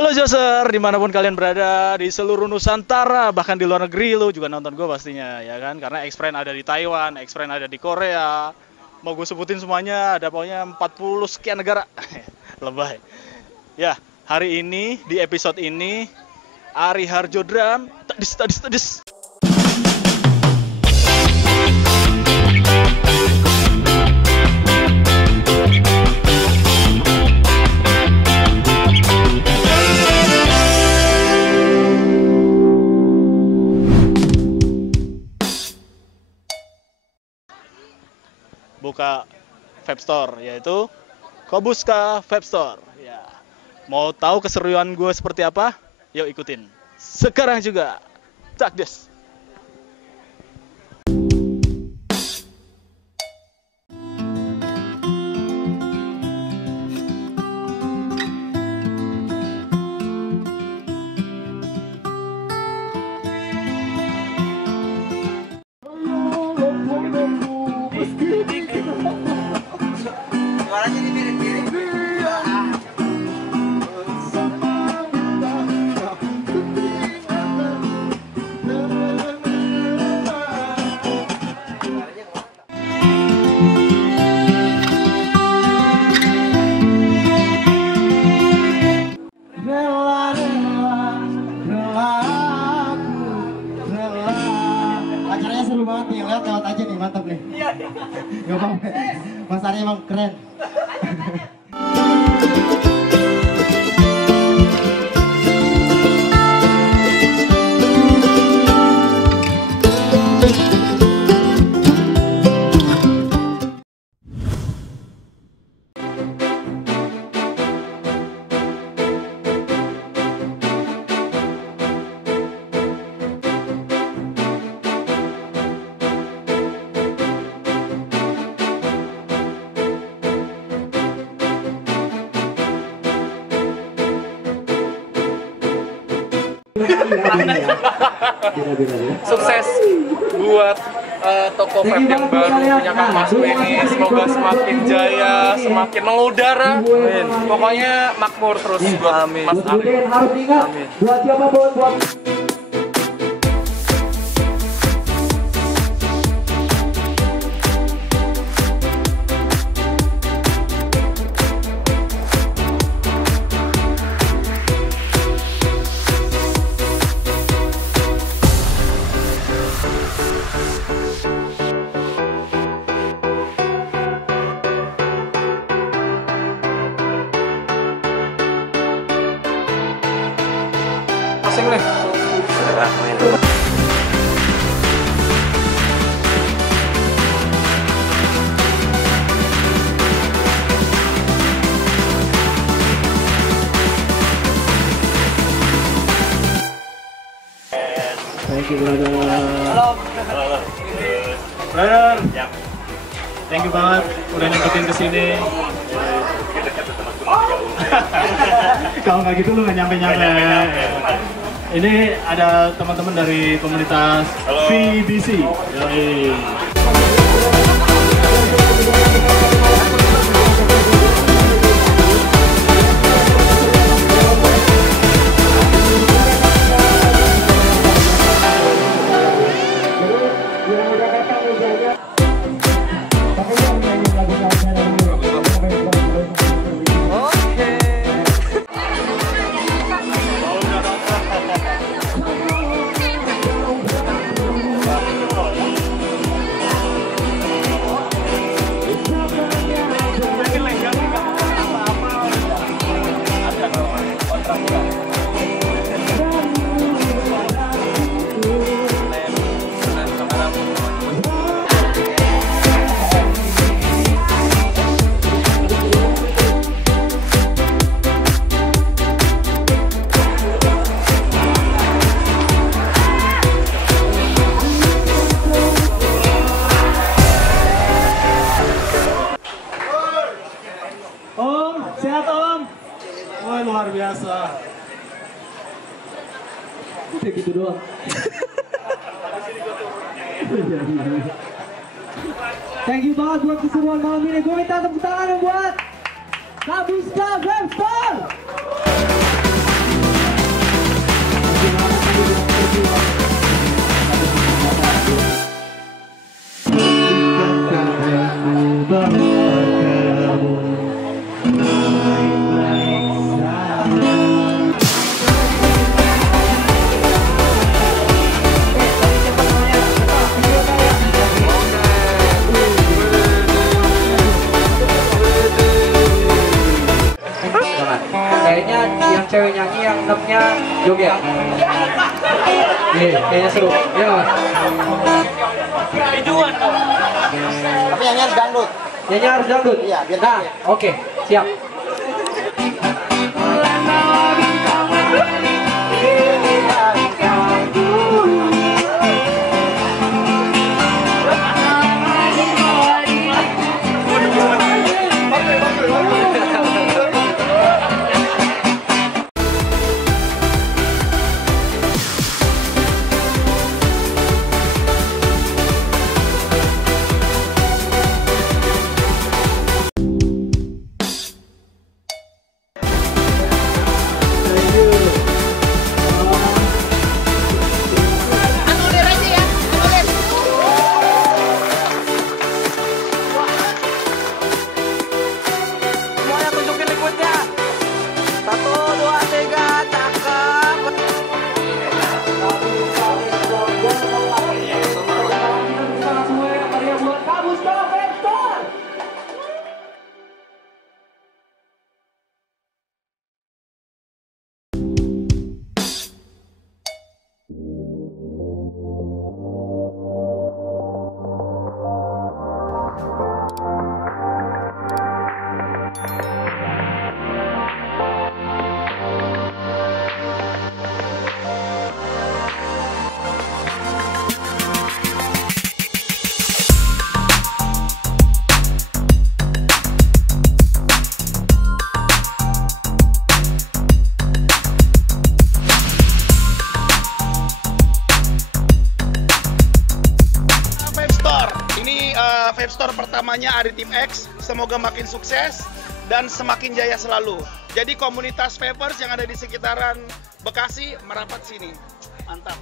Halo Joser, dimanapun kalian berada di seluruh Nusantara, bahkan di luar negeri lo juga nonton gue pastinya, ya kan? Karena X-Friend ada di Taiwan, X-Friend ada di Korea. Mau gue sebutin semuanya, ada pokoknya 40 sekian negara. Lebay. Ya, hari ini, di episode ini, Ari Harjo Drum, tadis. Buka vape store, yaitu Kobuska Vape Store. Ya. Mau tahu keseruan gue seperti apa? Yuk ikutin. Sekarang juga. Tak des. Suaranya dipiring-piring. Acaranya seru banget nih, lihat lewat aja nih, mantap nih. Gak apa-apa, Mas Ari emang keren. Sukses buat toko vape yang baru punya Kang Masku ini. Semoga semakin jaya, semakin mengudara. Amin. Pokoknya makmur terus buat Mas Ari. Amin. Asing nih. Thank you, brother. Brother, thank you banget udah nyempetin kesini. Kalau nggak gitu lu nggak nyampe-nyampe. Ini ada teman-teman dari komunitas VBC. Yoi. Om, sehat Om? Wah, luar biasa. Udah gitu doang. Thank you banget buat keseruan malam ini. Gue minta tepuk tangan buat Kobuska Vape Store. yang cewek nyanyi, yang enamnya joget. Nih, kayaknya seru. Ya. Tapi nyanyi harus dangdut. Nyanyi harus dangdut. Iya, biar nah, oke, siap. Vape Store pertamanya Ari Tim X, semoga makin sukses dan semakin jaya selalu. Jadi komunitas vapers yang ada di sekitaran Bekasi merapat sini. Mantap.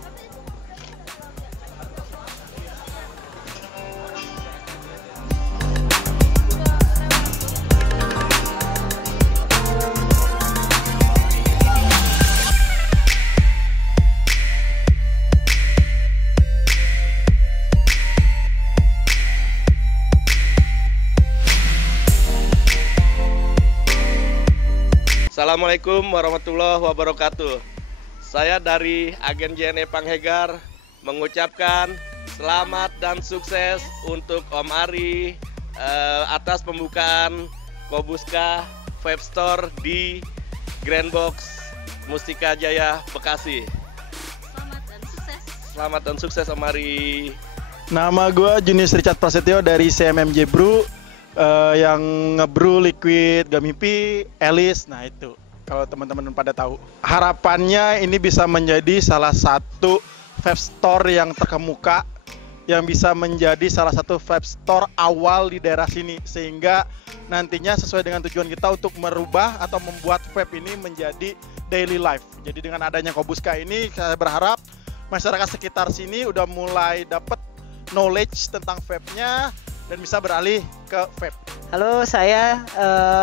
Assalamualaikum warahmatullahi wabarakatuh. Saya dari agen JNE Panghegar mengucapkan selamat dan sukses untuk Om Ari atas pembukaan Kobuska Vape Store di Grand Box Mustika Jaya Bekasi. Selamat dan sukses. Selamat dan sukses Om Ari. Nama gue Junis Richard Prasetyo dari CMMJ Brew. Yang ngebrew liquid Gamipi, Elis, nah itu kalau teman-teman pada tahu. Harapannya ini bisa menjadi salah satu vape store yang terkemuka, yang bisa menjadi salah satu vape store awal di daerah sini, sehingga nantinya sesuai dengan tujuan kita untuk merubah atau membuat vape ini menjadi daily life. Jadi dengan adanya Kobuska ini, saya berharap masyarakat sekitar sini udah mulai dapat knowledge tentang vape-nya dan bisa beralih ke vape. Halo, saya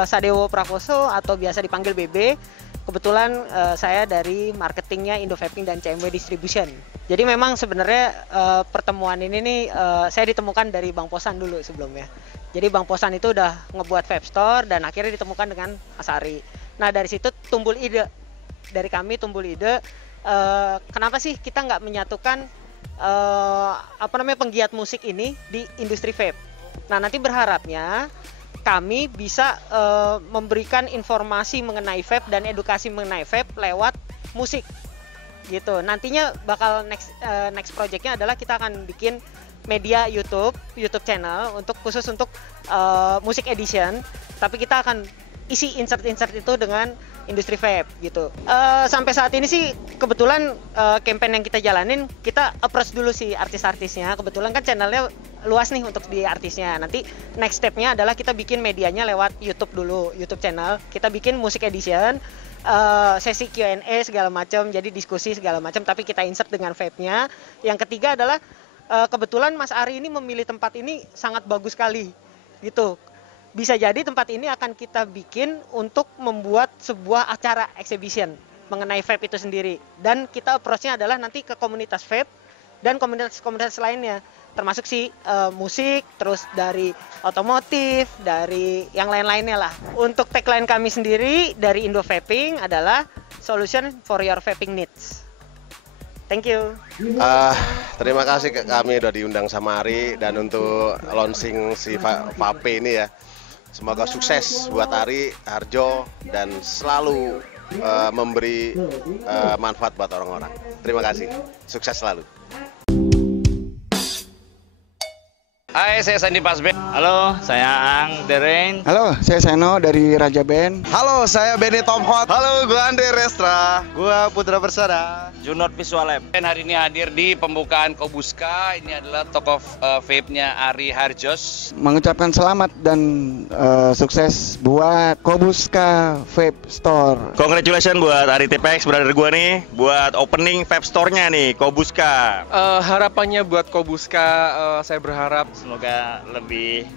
Sadewo Prakoso atau biasa dipanggil BB. Kebetulan saya dari marketingnya Indo Vaping dan CMW Distribution. Jadi memang sebenarnya pertemuan ini nih saya ditemukan dari Bang Posan dulu sebelumnya. Jadi Bang Posan itu udah ngebuat vape store dan akhirnya ditemukan dengan Mas Ari. Nah dari situ tumbul ide, dari kami tumbul ide, kenapa sih kita nggak menyatukan penggiat musik ini di industri vape. Nah nanti berharapnya kami bisa memberikan informasi mengenai vape dan edukasi mengenai vape lewat musik gitu. Nantinya bakal next projectnya adalah kita akan bikin media YouTube channel untuk khusus untuk musik edition, tapi kita akan isi insert itu dengan industri vape gitu. Sampai saat ini sih kebetulan campaign yang kita jalanin, kita approach dulu sih artis-artisnya. Kebetulan kan channelnya luas nih untuk di artisnya. Nanti next stepnya adalah kita bikin medianya lewat YouTube dulu, YouTube channel. Kita bikin musik edition, sesi Q&A segala macam, jadi diskusi segala macam. Tapi kita insert dengan vape-nya. Yang ketiga adalah kebetulan Mas Ari ini memilih tempat ini sangat bagus sekali, gitu. Bisa jadi tempat ini akan kita bikin untuk membuat sebuah acara exhibition mengenai vape itu sendiri. Dan kita approach-nya adalah nanti ke komunitas vape dan komunitas-komunitas lainnya. termasuk musik, terus dari otomotif, dari yang lain-lainnya lah. Untuk tagline kami sendiri dari Indo Vaping adalah solution for your vaping needs. Thank you. Terima kasih kami udah diundang sama Ari dan untuk launching si Vape ini ya. Semoga sukses buat Ari, Harjo dan selalu memberi manfaat buat orang-orang. Terima kasih. Sukses selalu. Hai, saya Sandi Pasbe. Halo, saya Ang Deren. Halo, saya Seno dari Raja Band. Halo, saya Benny Tom Hot. Halo, gua Andre Restra. Gua Putra Persada. Junot Visual Lab. Dan hari ini hadir di pembukaan Kobuska. Ini adalah toko vape-nya Ari Harjos. Mengucapkan selamat dan sukses buat Kobuska Vape Store. Congratulations buat Ari Tipex, brother gua nih, buat opening vape store-nya nih, Kobuska. Harapannya buat Kobuska, saya berharap semoga lebih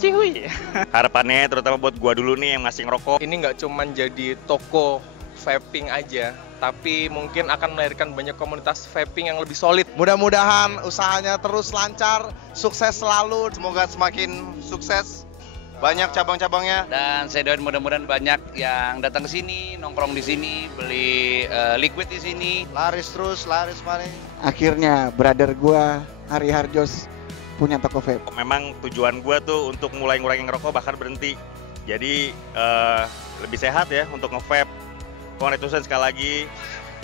cihuy. Harapannya terutama buat gua dulu nih yang masih ngerokok. Ini nggak cuman jadi toko vaping aja, tapi mungkin akan melahirkan banyak komunitas vaping yang lebih solid. Mudah-mudahan usahanya terus lancar, sukses selalu. Semoga semakin sukses, banyak cabang-cabangnya. Dan saya doain mudah-mudahan banyak yang datang ke sini, nongkrong di sini, beli liquid di sini. Laris terus, laris paling. Akhirnya brother gua Ari Harjos punya toko vape. Memang tujuan gua tuh untuk mulai ngurangin ngerokok bahkan berhenti. Jadi lebih sehat ya untuk nge-vape. Congratulations sekali lagi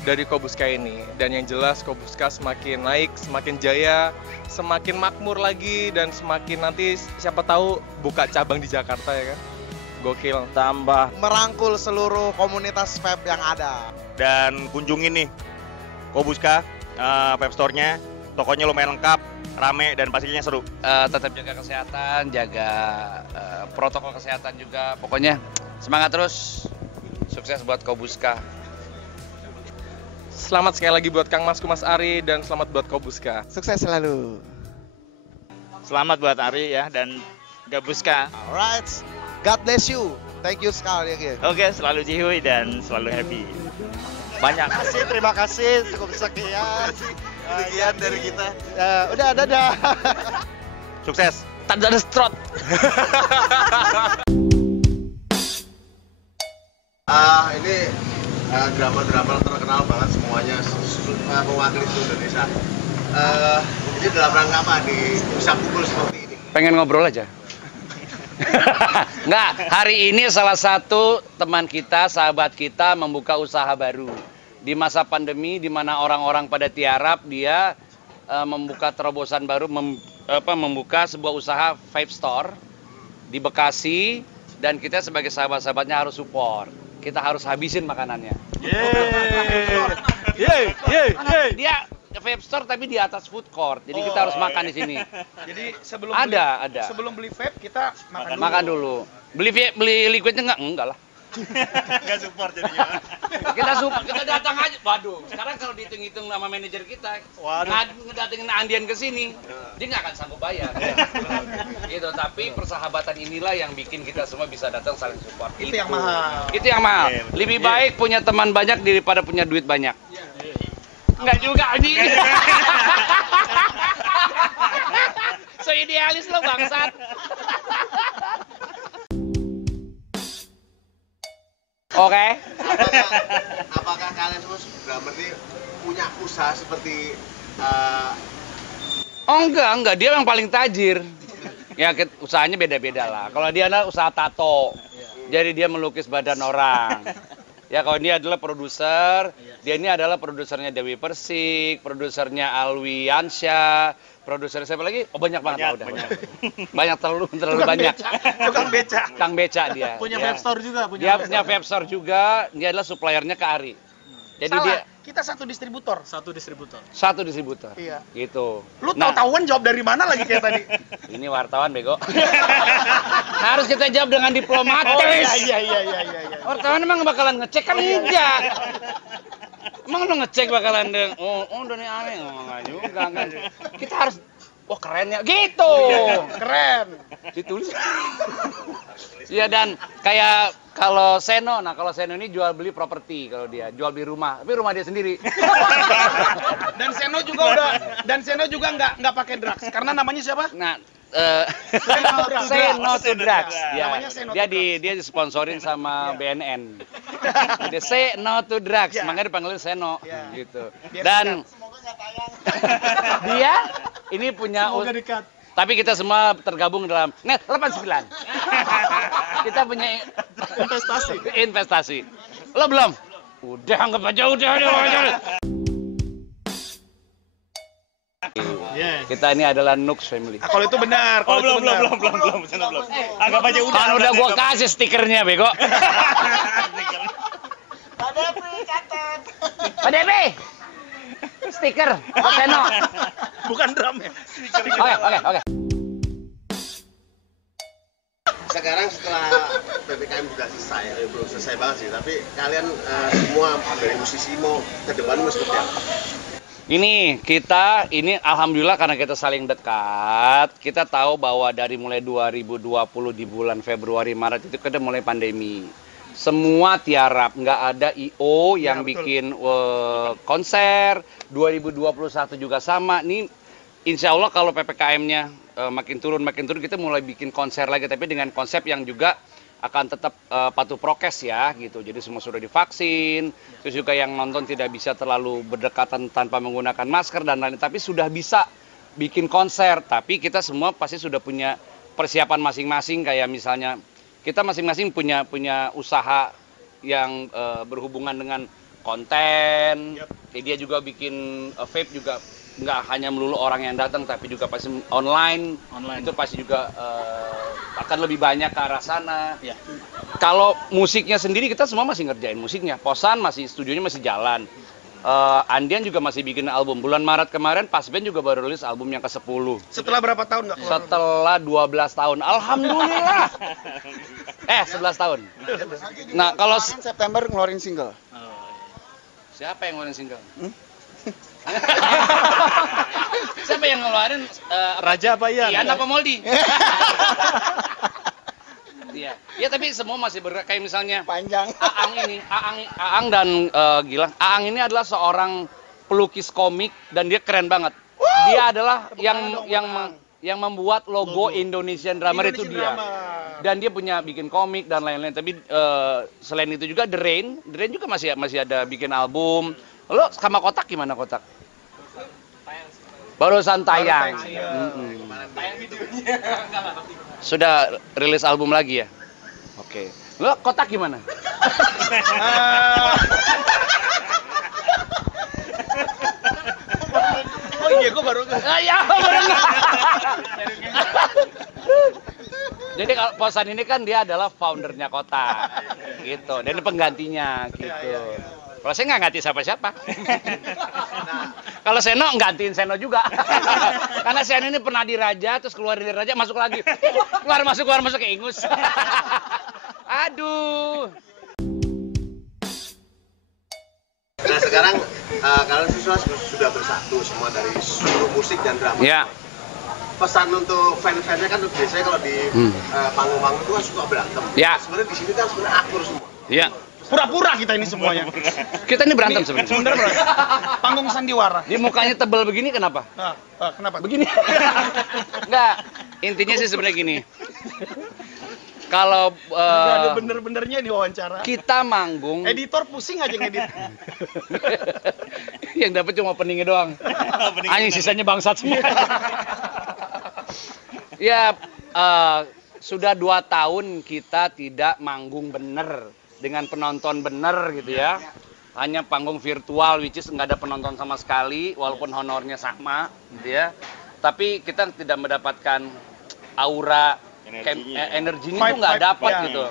dari Kobuska ini. Dan yang jelas Kobuska semakin naik, semakin jaya, semakin makmur lagi, dan semakin nanti siapa tahu buka cabang di Jakarta ya kan. Gokil. Tambah merangkul seluruh komunitas vape yang ada. Dan kunjungin nih Kobuska vape store-nya. Tokonya lumayan lengkap, rame, dan pastinya seru. Tetap jaga kesehatan, jaga protokol kesehatan juga. Pokoknya semangat terus. Sukses buat Kobuska. Selamat sekali lagi buat Kang Mas Ari dan selamat buat Kobuska. Sukses selalu. Selamat buat Ari ya dan Gabuska. Alright, God bless you. Thank you sekali lagi. Oke, selalu cihuy dan selalu happy. Banyak. Terima kasih, cukup sekian. Sekian dari kita. Udah, dadah. Sukses. Tanda strot. Ini drama-drama terkenal banget semuanya mewakili seluruh Indonesia. Ini dalam rangka apa bisa pukul seperti ini? Pengen ngobrol aja. Nggak, hari ini salah satu teman kita, sahabat kita membuka usaha baru. Di masa pandemi, di mana orang-orang pada tiarap, dia membuka terobosan baru, membuka sebuah usaha vape store di Bekasi, dan kita sebagai sahabat-sahabatnya harus support. Kita harus habisin makanannya. Dia vape store tapi di atas food court, jadi kita harus makan di sini. Jadi sebelum sebelum beli vape kita makan dulu. Beli liquidnya enggak lah. Nggak support jadinya. Kita datang aja. Waduh, sekarang kalau dihitung-hitung sama manajer kita, ngedatengin Andian ke sini, dia nggak akan sanggup bayar. Gitu, tapi persahabatan inilah yang bikin kita semua bisa datang saling support. Itu yang mahal. Itu yang mahal. Lebih baik punya teman banyak daripada punya duit banyak. Enggak juga ini. So idealis lo bangsat. Oke. Apakah kalian semua drummer ini punya usaha seperti Oh enggak, dia yang paling tajir. Ya usahanya beda-beda lah. Kalau dia adalah usaha tato. Jadi dia melukis badan orang. Ya kalau dia adalah produser, dia ini adalah produsernya Dewi Persik, produsernya Alwi Yansyah, produser siapa lagi? Oh banyak banget udah. Banyak terlalu banyak. Tukang beca. Tukang beca dia. Punya vape store juga. Dia punya vape store juga. Dia adalah suppliernya ke Ari. Jadi Salah. dia kita satu distributor. Satu distributor. Iya. Gitu. Lu tahu-tahuan jawab dari mana lagi kayak tadi? Ini wartawan bego. Harus kita jawab dengan diplomatis. Oh, iya. Wartawan emang bakalan ngecek kan enggak. Emang lu ngecek bakalan udah nih aneh enggak juga kan. Kita harus wah keren ya gitu. Keren. Ditulis. Iya dan kayak Kalau Seno, nah kalau Seno ini jual beli properti kalau dia, jual beli rumah, tapi rumah dia sendiri. Dan Seno juga nggak pakai drugs karena namanya siapa? Nah, Seno to drugs. Ya, Namanya Seno dia to drugs. dia disponsorin sama BNN. Jadi Seno to drugs, makanya dipanggil Seno gitu. Dan dia ini punya tapi kita semua tergabung dalam Net 89. Kita punya investasi. Lo belum? Udah, anggap aja udah. Kita ini adalah Nux Family. Kalau itu benar, belum. Anggap aja udah. Kan udah gua kasih stikernya, bego. Pak Depi, stiker, Pak Seno. Bukan drum ya. Oke. Sekarang setelah PPKM sudah selesai, belum selesai banget sih, tapi kalian semua dari musisi mau ke depan mau seperti apa? Ini kita, alhamdulillah karena kita saling dekat, kita tahu bahwa dari mulai 2020 di bulan Februari Maret itu kita mulai pandemi. Semua tiarap, nggak ada IO yang bikin konser. 2021 juga sama. Nih, insya Allah kalau PPKM-nya makin turun, kita mulai bikin konser lagi, tapi dengan konsep yang juga akan tetap patuh prokes ya gitu. Jadi semua sudah divaksin, terus juga yang nonton tidak bisa terlalu berdekatan tanpa menggunakan masker dan lain-lain, tapi sudah bisa bikin konser. Tapi kita semua pasti sudah punya persiapan masing-masing, kayak misalnya kita masing-masing punya usaha yang berhubungan dengan konten. Jadi dia juga bikin vape juga nggak hanya melulu orang yang datang, tapi juga pasti online. Itu pasti juga akan lebih banyak ke arah sana. Kalau musiknya sendiri kita semua masih ngerjain musiknya. Posan masih, studionya masih jalan. Andian juga masih bikin album. Bulan Maret kemarin Pasben juga baru rilis album yang ke-10. Setelah berapa tahun nggak keluar? Setelah 12 tahun. Alhamdulillah. 11 tahun. Nah, kalau September ngeluarin single. Siapa yang ngeluarin single? Siapa yang ngeluarin? Raja apa Ian? Ian apa Moldi? Iya. Ya tapi semua masih bergerak, kayak misalnya Panjang. Aang dan Gilang. Aang ini adalah seorang pelukis komik dan dia keren banget. Dia adalah yang membuat logo Indonesian Drummer itu dia. Dan dia punya bikin komik dan lain-lain. Tapi selain itu juga The Rain juga masih ada bikin album. Lo sama Kotak gimana, Kotak? Barusan tayang. Tayang videonya. Sudah rilis album lagi ya? Oke. Lo Kotak gimana? Oh iya, gue baru Jadi kalau Posan ini kan dia adalah foundernya Kotak, gitu. Dan ini penggantinya, gitu. Kalau saya nggak ganti siapa-siapa. Kalau Seno nggantiin Seno juga. Karena Seno ini pernah di Raja, terus keluar dari Raja, masuk lagi. Keluar masuk kayak ingus. Aduh. Nah sekarang kalian sudah bersatu semua dari seluruh musik dan drama. Ya. Pesan untuk fans-fansnya kan biasanya kalau di panggung-panggung itu kan suka berantem. Ya. Sebenarnya di sini kan sebenarnya akur semua. Iya. Pura-pura kita ini semuanya. Kita ini berantem sebenarnya. Panggung sandiwara. Di mukanya tebal begini kenapa? Kenapa? Begini. Enggak. Intinya sih sebenarnya gini. Kalau nggak ada bener-benernya di wawancara. Kita manggung. Editor pusing aja ngedit. Yang dapat cuma openingnya doang. Anjing sisanya bangsat semua. Ya sudah 2 tahun kita tidak manggung bener dengan penonton bener gitu ya. Hanya panggung virtual which is nggak ada penonton sama sekali walaupun honornya sama gitu ya. Tapi kita tidak mendapatkan aura energinya itu nggak dapat gitu.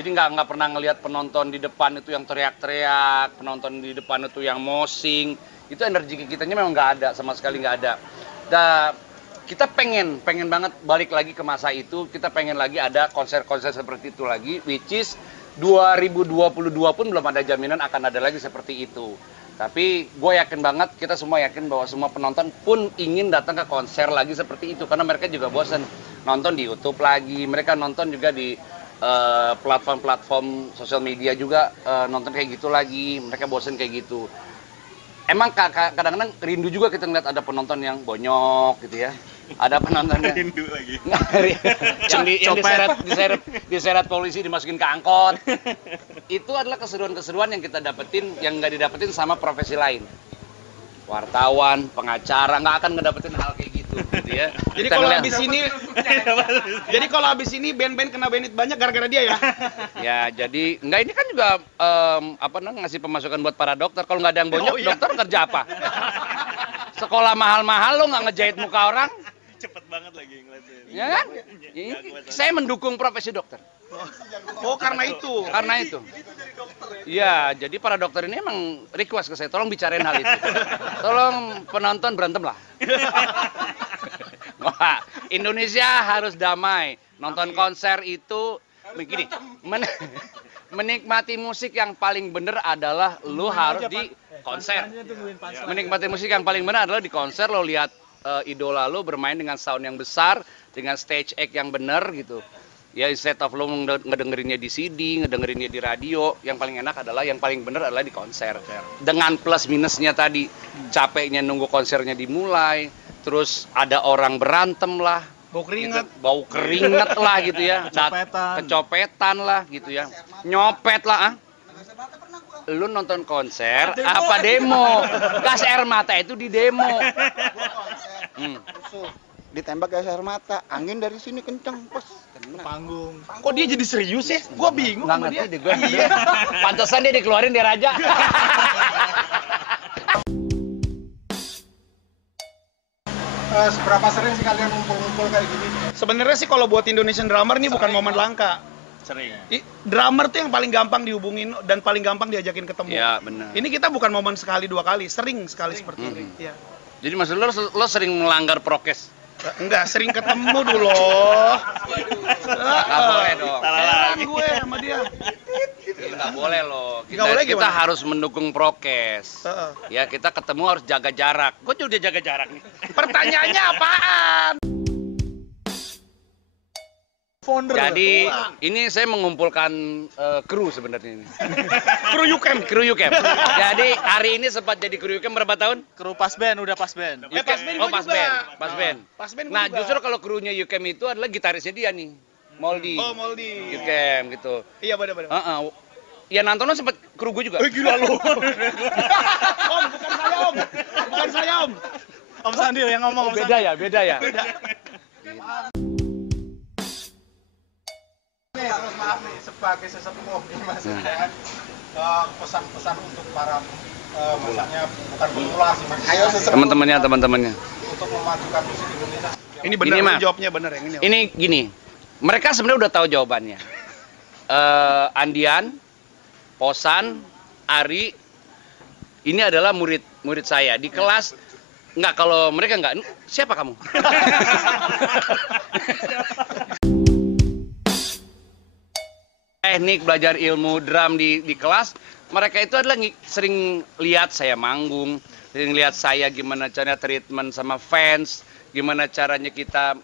Jadi nggak pernah ngelihat penonton di depan itu yang teriak-teriak, penonton di depan itu yang mosing. Itu energi kitanya memang nggak ada, sama sekali nggak ada. Dan kita pengen banget balik lagi ke masa itu. Kita pengen lagi ada konser-konser seperti itu lagi, which is 2022 pun belum ada jaminan akan ada lagi seperti itu. Tapi gue yakin banget, kita semua yakin bahwa semua penonton pun ingin datang ke konser lagi seperti itu. Karena mereka juga bosan nonton di YouTube lagi, mereka nonton juga di platform-platform sosial media juga nonton kayak gitu lagi, mereka bosen kayak gitu. Emang kadang-kadang rindu juga kita ngeliat ada penonton yang bonyok gitu ya, ada penonton yang rindu lagi. yang diseret polisi dimasukin ke angkot. Itu adalah keseruan-keseruan yang kita dapetin yang nggak didapetin sama profesi lain. Wartawan, pengacara nggak akan ngedapetin hal kayak gitu ya. Jadi kalau habis ini band-band kena banned banyak gara-gara dia ya. Ya, jadi enggak, ini kan juga ngasih pemasukan buat para dokter. Kalau nggak ada yang bonyok, dokter kerja apa? Sekolah mahal-mahal lo nggak ngejahit muka orang. Cepet banget lagi ngeliatnya. Ya kan? Saya mendukung profesi dokter. Oh, karena itu. Karena itu. Iya, jadi para dokter ini emang request ke saya, tolong bicarain hal itu. Tolong penonton berantem lah. Wah, Indonesia harus damai. Nonton konser itu begini. Menikmati musik yang paling bener adalah lu harus di konser. Menikmati musik yang paling bener adalah di konser, lo lihat idola lo bermain dengan sound yang besar, dengan stage act yang bener gitu. Ya, instead of lo ngedengerinnya di CD, ngedengerinnya di radio, yang paling enak adalah, yang paling bener adalah di konser. Dengan plus minusnya tadi, capeknya nunggu konsernya dimulai, terus ada orang berantem lah, bau keringat lah gitu ya, kecopetan lah gitu ya, nyopet lah. Lu nonton konser apa demo? Gas air mata itu di demo. Ditembak gas air mata, angin dari sini kenceng, pas panggung. Kok dia jadi serius ya? Gua bingung sama dia. Ngerti deh gue. Pantesan dia dikeluarin dari raja. Seberapa sering sih kalian ngumpul-ngumpul kayak gini? Sebenarnya sih kalau buat Indonesian drummer nih bukan momen langka. Sering. Drummer tuh yang paling gampang dihubungin dan paling gampang diajakin ketemu. Iya, benar. Ini kita bukan momen sekali dua kali, sering sekali seperti ini. Ya. Jadi maksud lo sering melanggar prokes? Enggak, sering ketemu dulu. Nggak boleh dong. Heran gue sama dia. Nggak boleh loh. Kita harus mendukung prokes. Ya, kita ketemu harus jaga jarak. Gue juga jaga jarak nih. Pertanyaannya apaan? Founder. Jadi ini saya mengumpulkan kru sebenarnya ini. Kru Yukem. Jadi hari ini sempat jadi kru Yukem berapa tahun? Kru pas band, udah pas band. Pas band. Nah, justru kalau krunya Yukem itu adalah gitarisnya dia nih, Moldy. Oh, Moldy. Yukem gitu. Iya, benar. Ya Nantono sempat kru gue juga. Gila lu. Om, bukan saya om. Om Sandi yang ngomong. Beda ya. Terus maaf nih, sebagai sesepuh nih maksudnya pesan-pesan untuk para maksudnya bukan pemula sih, ayo teman-temannya untuk memajukan musik Indonesia. Ini benar, jawabnya benar yang ini. Ini gini, mereka sebenarnya udah tahu jawabannya. Andian, Posan, Ari, ini adalah murid saya di kelas. Enggak, kalau mereka enggak, siapa kamu? Teknik, belajar ilmu drum di kelas, mereka itu adalah sering lihat saya manggung, sering lihat saya gimana caranya treatment sama fans, gimana caranya kita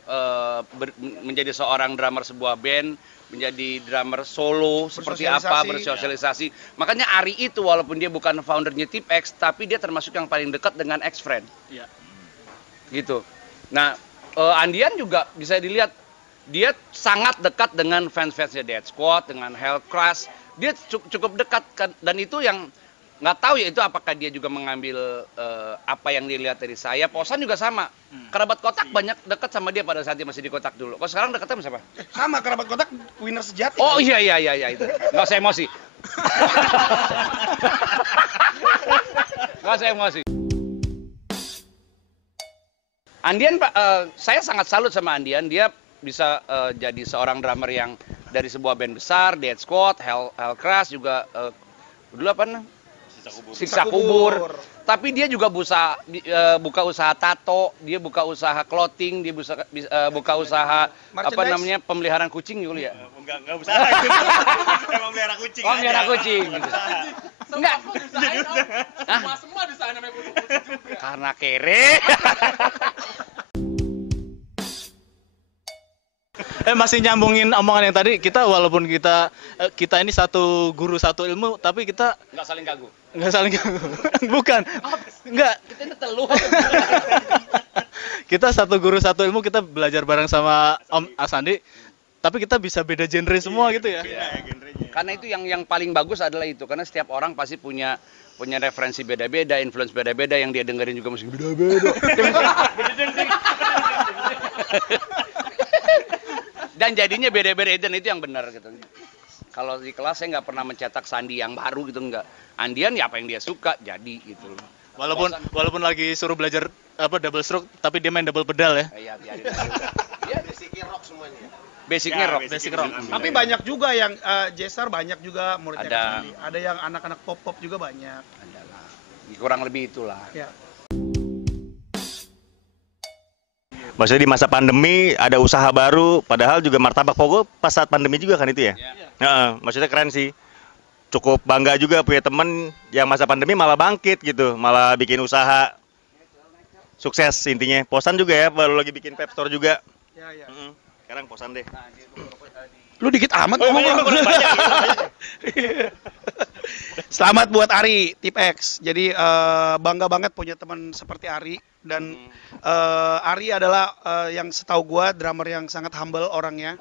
menjadi seorang drummer sebuah band, menjadi drummer solo, seperti apa, bersosialisasi. Makanya Ari itu walaupun dia bukan foundernya Tip X, tapi dia termasuk yang paling dekat dengan X-Friend. Iya. Gitu. Nah, Andian juga bisa dilihat, dia sangat dekat dengan fans-fansnya Dead Squad, dengan Hellcrash. Dia cukup dekat, dan itu yang nggak tahu ya itu apakah dia juga mengambil apa yang dilihat dari saya. Posan juga sama. Kerabat Kotak banyak dekat sama dia pada saat dia masih di Kotak dulu. Kok sekarang dekatnya sama siapa? Sama, Kerabat Kotak winner sejati. Oh iya itu. Nggak usah emosi. Nggak usah emosi. Andian, saya sangat salut sama Andian. Dia bisa jadi seorang drummer yang dari sebuah band besar, Dead Squad, Hellcrash juga dulu apa namanya? Siksa kubur. Tapi dia juga buka usaha tato, dia buka usaha clothing, dia buka usaha apa namanya pemeliharaan kucing dulu ya? Enggak usaha. Emang melihara kucing. Oh, melihara kucing. Enggak. Semua di sana namanya kucing juga. Karena kere. Masih nyambungin omongan yang tadi, kita walaupun kita ini satu guru satu ilmu, tapi kita Nggak saling ganggu. nggak saling bukan, nggak. Kita ini teluh. Kita satu guru satu ilmu, kita belajar bareng sama Om Asandi, tapi kita bisa beda genre semua gitu ya. Karena itu yang paling bagus adalah itu, karena setiap orang pasti punya referensi beda-beda, influence beda-beda, yang dia dengerin juga mesti beda-beda. Dan jadinya beda-beda, dan itu yang benar gitu. Kalau di kelas saya nggak pernah mencetak sandi yang baru gitu, nggak. Andian ya apa yang dia suka jadi gitu. Walaupun lagi suruh belajar double stroke, tapi dia main double pedal ya. Iya, biarin aja. Basicnya rock semuanya. Basicnya rock. Basic rock. Tapi banyak juga yang Jesar, banyak juga muridnya Ada. Kak Sandi. Ada yang anak-anak pop-pop juga banyak. Adalah. Kurang lebih itulah. Ya. Maksudnya di masa pandemi ada usaha baru, padahal juga Martabak Pogo pas saat pandemi juga kan itu ya? Maksudnya keren sih. Cukup bangga juga punya temen yang masa pandemi malah bangkit gitu, malah bikin usaha. Sukses intinya. Posan juga ya, baru lagi bikin vape store juga. Ya. Sekarang Posan deh. Lu dikit amat ngomong. Selamat buat Ari, Tip X. Jadi bangga banget punya teman seperti Ari. Dan Ari adalah yang setahu gua drummer yang sangat humble orangnya.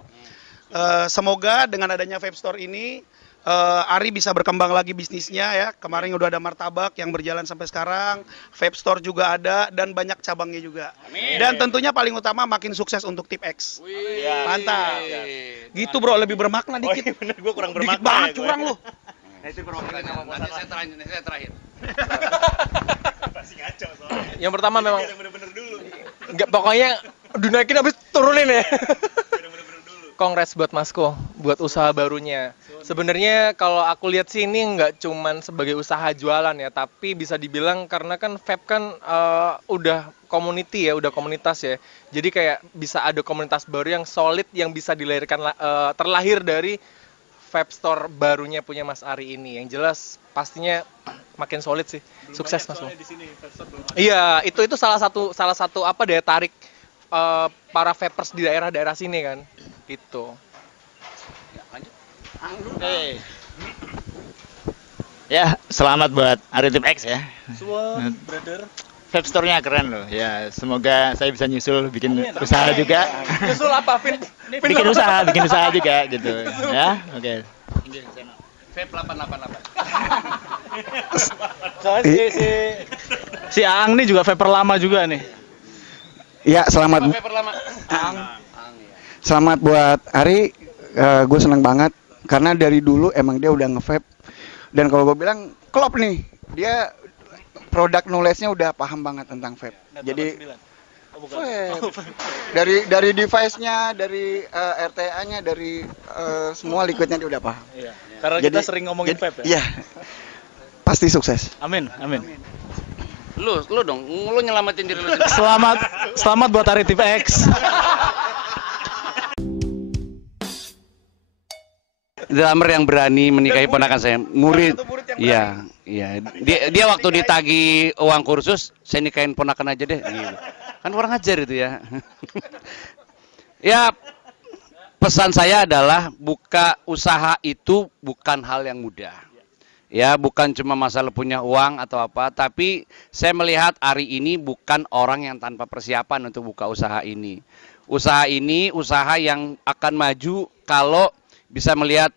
Semoga dengan adanya vape store ini Ari bisa berkembang lagi bisnisnya ya. Kemarin udah ada Martabak yang berjalan sampai sekarang, vape store juga ada, dan banyak cabangnya juga. Amin. Dan tentunya paling utama makin sukses untuk Tip X. Mantap. Gitu bro, lebih bermakna dikit. Oh iya bener, gue kurang Dikit bermakna. banget curang lu. Nanti saya terakhir. Masih ngaco soalnya. Yang pertama memang nggak, pokoknya dinaikin habis turunin ya. Kongres buat Masko, buat usaha barunya. Sebenarnya kalau aku lihat sih ini nggak cuman sebagai usaha jualan ya, tapi bisa dibilang karena kan vape kan udah community ya, udah komunitas ya. Jadi kayak bisa ada komunitas baru yang solid yang bisa dilahirkan terlahir dari vape store barunya punya Mas Ari ini. Yang jelas pastinya makin solid sih. Sukses Mas. Iya, itu salah satu apa daya tarik para vapers di daerah-daerah sini kan. Gitu. Ya, selamat buat Ari Tip X ya. Semua brother. Vape store-nya keren loh. Ya, semoga saya bisa nyusul bikin usaha juga. Nyusul apa, Vin? bikin usaha juga gitu. Ya, oke. Vape 888. Soalnya si Aang nih juga vaper lama juga nih. Ya, selamat. Vape lama. Selamat buat Ari. Gue seneng banget karena dari dulu emang dia udah nge-vape. Dan kalau gue bilang klop nih, dia produk knowledge-nya udah paham banget tentang vape. Jadi vape. Dari device-nya, dari RTA-nya, dari semua liquidnya dia udah paham. Iya. Karena kita sering ngomongin vape ya. Iya. Pasti sukses. Amin. Lu dong, lu nyelamatin diri lu sendiri. Selamat buat Ari Tip X. Drummer yang berani menikahi ponakan saya, murid. Iya. Dia waktu ditagi uang kursus, saya nikahin ponakan aja deh. Gitu. Kan orang ajar itu ya. Ya, pesan saya adalah buka usaha itu bukan hal yang mudah. Ya, bukan cuma masalah punya uang atau apa, tapi saya melihat Ari ini bukan orang yang tanpa persiapan untuk buka usaha ini. Usaha ini usaha yang akan maju kalau bisa melihat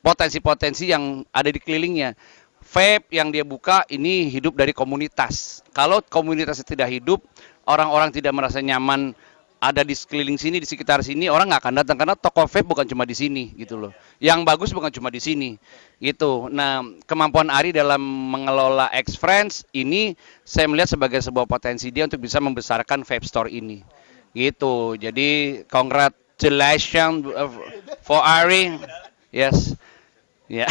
potensi-potensi yang ada di kelilingnya. Vape yang dia buka ini hidup dari komunitas. Kalau komunitasnya tidak hidup, orang-orang tidak merasa nyaman ada di sekeliling sini, di sekitar sini, orang nggak akan datang karena toko vape bukan cuma di sini gitu loh. Yang bagus bukan cuma di sini gitu. Nah, kemampuan Ari dalam mengelola X Friends ini saya melihat sebagai sebuah potensi dia untuk bisa membesarkan vape store ini. Gitu. Jadi congratulations for Ari. Yes. Ya.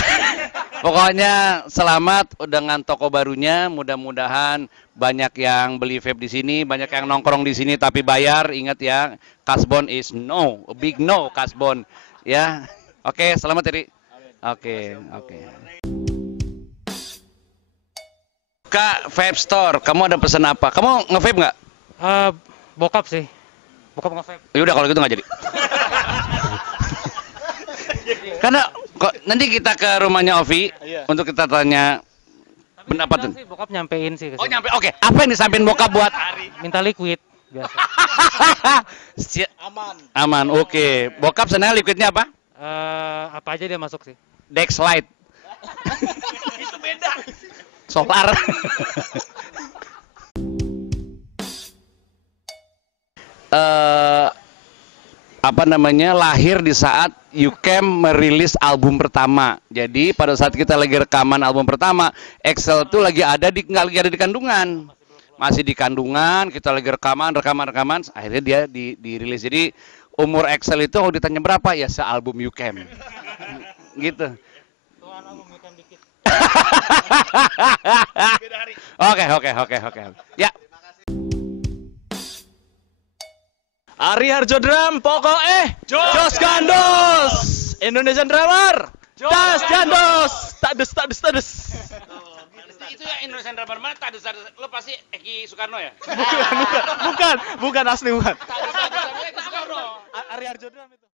Pokoknya selamat dengan toko barunya. Mudah-mudahan banyak yang beli vape di sini, banyak yang nongkrong di sini tapi bayar. Ingat ya, Kasbon is no, a big no Kasbon. Ya. Oke, selamat Iri. Oke. Kak, vape store, kamu ada pesan apa? Kamu nge-vape nggak? Bokap sih. Bokap nge-vape. Yaudah kalau gitu nggak jadi. Karena kok nanti kita ke rumahnya Ovi untuk kita tanya pendapat. Sih, bokap nyampein sih. Oh nyampe, oke. Apa yang disampaikan bokap buat Ari? Minta liquid. Biasa. Aman, oke. Bokap senang liquidnya apa? Apa aja dia masuk sih. Dexlite. Itu beda. Solar. Apa namanya, lahir di saat YouCam merilis album pertama. Jadi pada saat kita lagi rekaman album pertama, Excel tuh lagi ada di nggak lagi ada di kandungan, masih di kandungan. Kita lagi rekaman, akhirnya dia dirilis. Jadi umur Excel itu kalau ditanya berapa ya sealbum YouCam, gitu. Oke. Ya. Ari Harjo Drum, pokoknya Jos Gandos, Indonesian Drummer, Das Gandos, tades. Itu ya Indonesian Drummer mana? Tades. Lo pasti Eki Soekarno ya? Bukan asli bukan. Tades Eki Soekarno. Ari Harjo Drum itu.